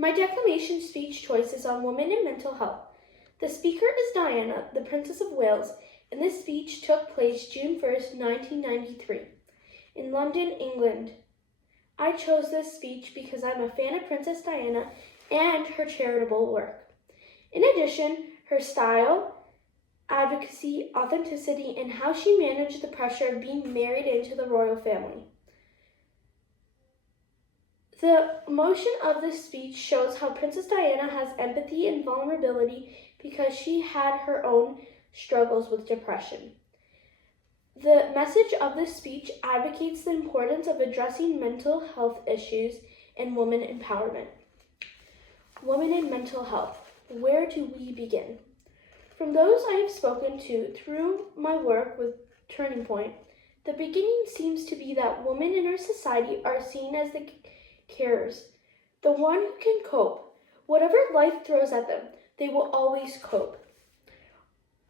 My declamation speech choice is on women and mental health. The speaker is Diana, the Princess of Wales, and this speech took place June 1st, 1993, in London, England. I chose this speech because I'm a fan of Princess Diana and her charitable work. In addition, her style, advocacy, authenticity, and how she managed the pressure of being married into the royal family. The emotion of this speech shows how Princess Diana has empathy and vulnerability because she had her own struggles with depression. The message of this speech advocates the importance of addressing mental health issues and women empowerment. Women in mental health. Where do we begin? From those I have spoken to through my work with Turning Point, the beginning seems to be that women in our society are seen as the carers, the one who can cope. Whatever life throws at them, they will always cope.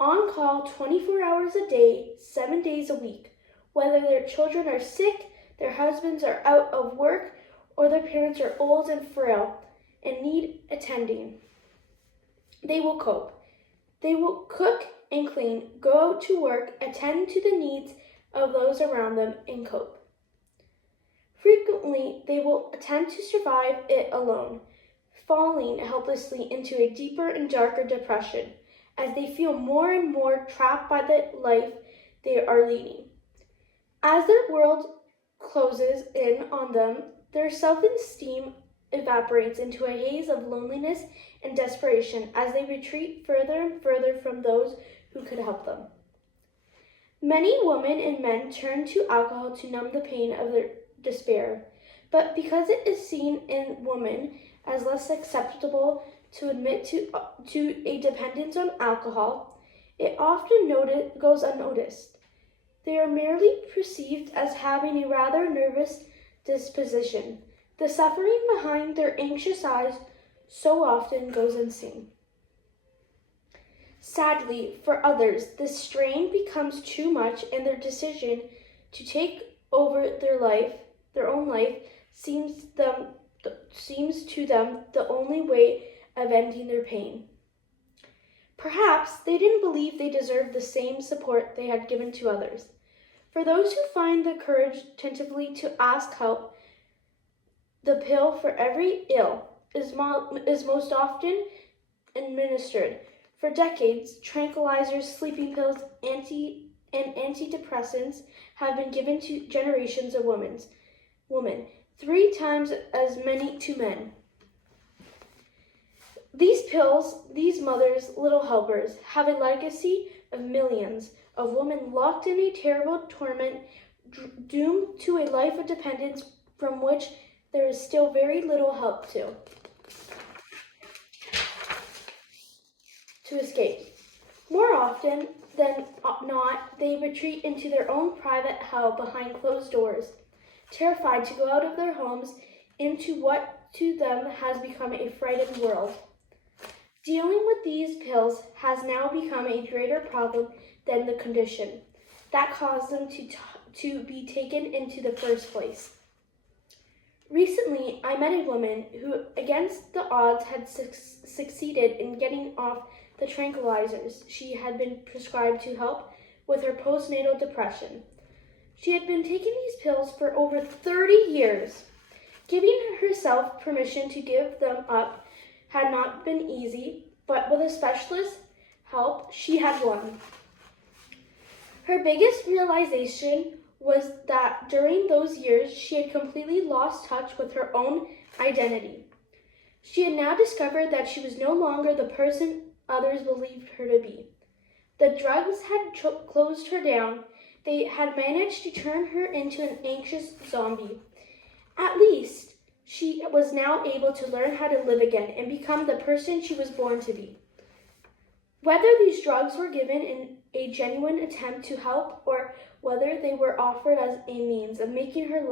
On call 24 hours a day, 7 days a week, whether their children are sick, their husbands are out of work, or their parents are old and frail and need attending. They will cope. They will cook and clean, go out to work, attend to the needs of those around them, and cope. Frequently, they will attempt to survive it alone, falling helplessly into a deeper and darker depression as they feel more and more trapped by the life they are leading. As their world closes in on them, their self-esteem evaporates into a haze of loneliness and desperation as they retreat further and further from those who could help them. Many women and men turn to alcohol to numb the pain of their despair, but because it is seen in women as less acceptable to admit to a dependence on alcohol, it often goes unnoticed. They are merely perceived as having a rather nervous disposition. The suffering behind their anxious eyes so often goes unseen. Sadly, for others, this strain becomes too much, and their decision to take over their own life, seems to them the only way of ending their pain. Perhaps they didn't believe they deserved the same support they had given to others. For those who find the courage tentatively to ask help, the pill for every ill is most often administered. For decades, tranquilizers, sleeping pills, and antidepressants have been given to generations of women, 3 times as many to men. These pills, these mothers, little helpers, have a legacy of millions of women locked in a terrible torment, doomed to a life of dependence from which there is still very little help to escape. More often than not, they retreat into their own private hell behind closed doors, terrified to go out of their homes into what to them has become a frightened world. Dealing with these pills has now become a greater problem than the condition that caused them to be taken into the first place. Recently, I met a woman who, against the odds, had succeeded in getting off the tranquilizers she had been prescribed to help with her postnatal depression. She had been taking these pills for over 30 years. Giving herself permission to give them up had not been easy, but with a specialist's help, she had won. Her biggest realization was that during those years, she had completely lost touch with her own identity. She had now discovered that she was no longer the person others believed her to be. The drugs had closed her down. They had managed to turn her into an anxious zombie. At least, she was now able to learn how to live again and become the person she was born to be. Whether these drugs were given in a genuine attempt to help or whether they were offered as a means of making her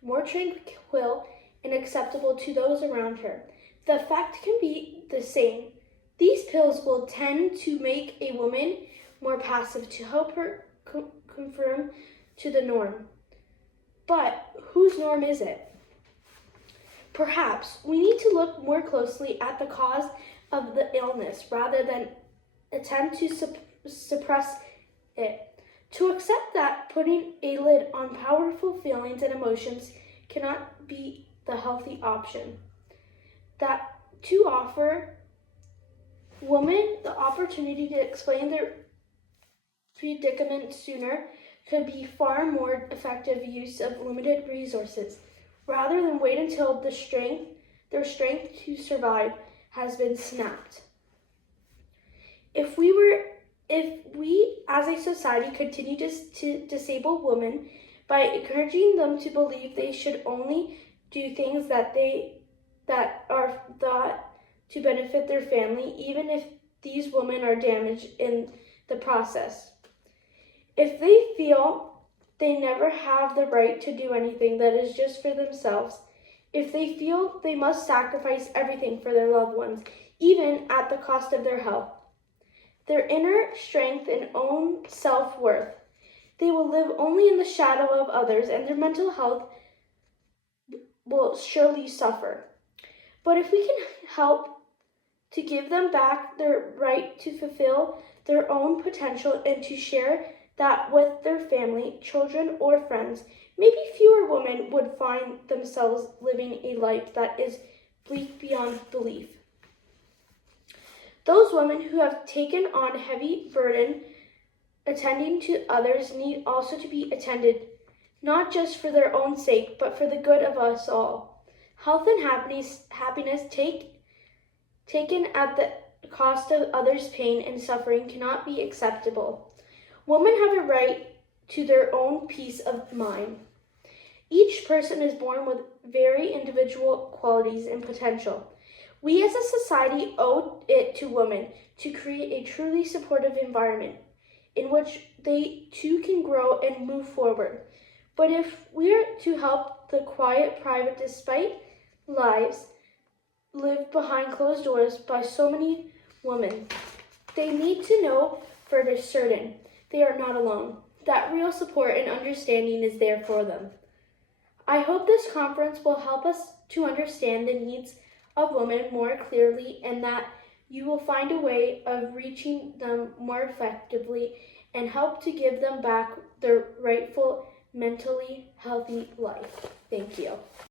more tranquil and acceptable to those around her, the effect can be the same. These pills will tend to make a woman more passive to help her conform to the norm. But whose norm is it? Perhaps we need to look more closely at the cause of the illness rather than attempt to suppress it. To accept that putting a lid on powerful feelings and emotions cannot be the healthy option. That to offer women the opportunity to explain their predicament sooner could be far more effective use of limited resources, rather than wait until their strength to survive has been snapped. If we as a society continue to disable women by encouraging them to believe they should only do things that are thought to benefit their family, even if these women are damaged in the process. If they feel they never have the right to do anything that is just for themselves, if they feel they must sacrifice everything for their loved ones, even at the cost of their health, their inner strength and own self-worth, they will live only in the shadow of others, and their mental health will surely suffer. But if we can help to give them back their right to fulfill their own potential and to share that with their family, children, or friends, maybe fewer women would find themselves living a life that is bleak beyond belief. Those women who have taken on heavy burden attending to others need also to be attended, not just for their own sake, but for the good of us all. Health and happiness taken at the cost of others' pain and suffering cannot be acceptable. Women have a right to their own peace of mind. Each person is born with very individual qualities and potential. We as a society owe it to women to create a truly supportive environment in which they too can grow and move forward. But if we are to help the quiet, private, despite lives lived behind closed doors by so many women, they need to know for certain they are not alone, that real support and understanding is there for them. I hope this conference will help us to understand the needs of women more clearly, and that you will find a way of reaching them more effectively and help to give them back their rightful mentally healthy life. Thank you.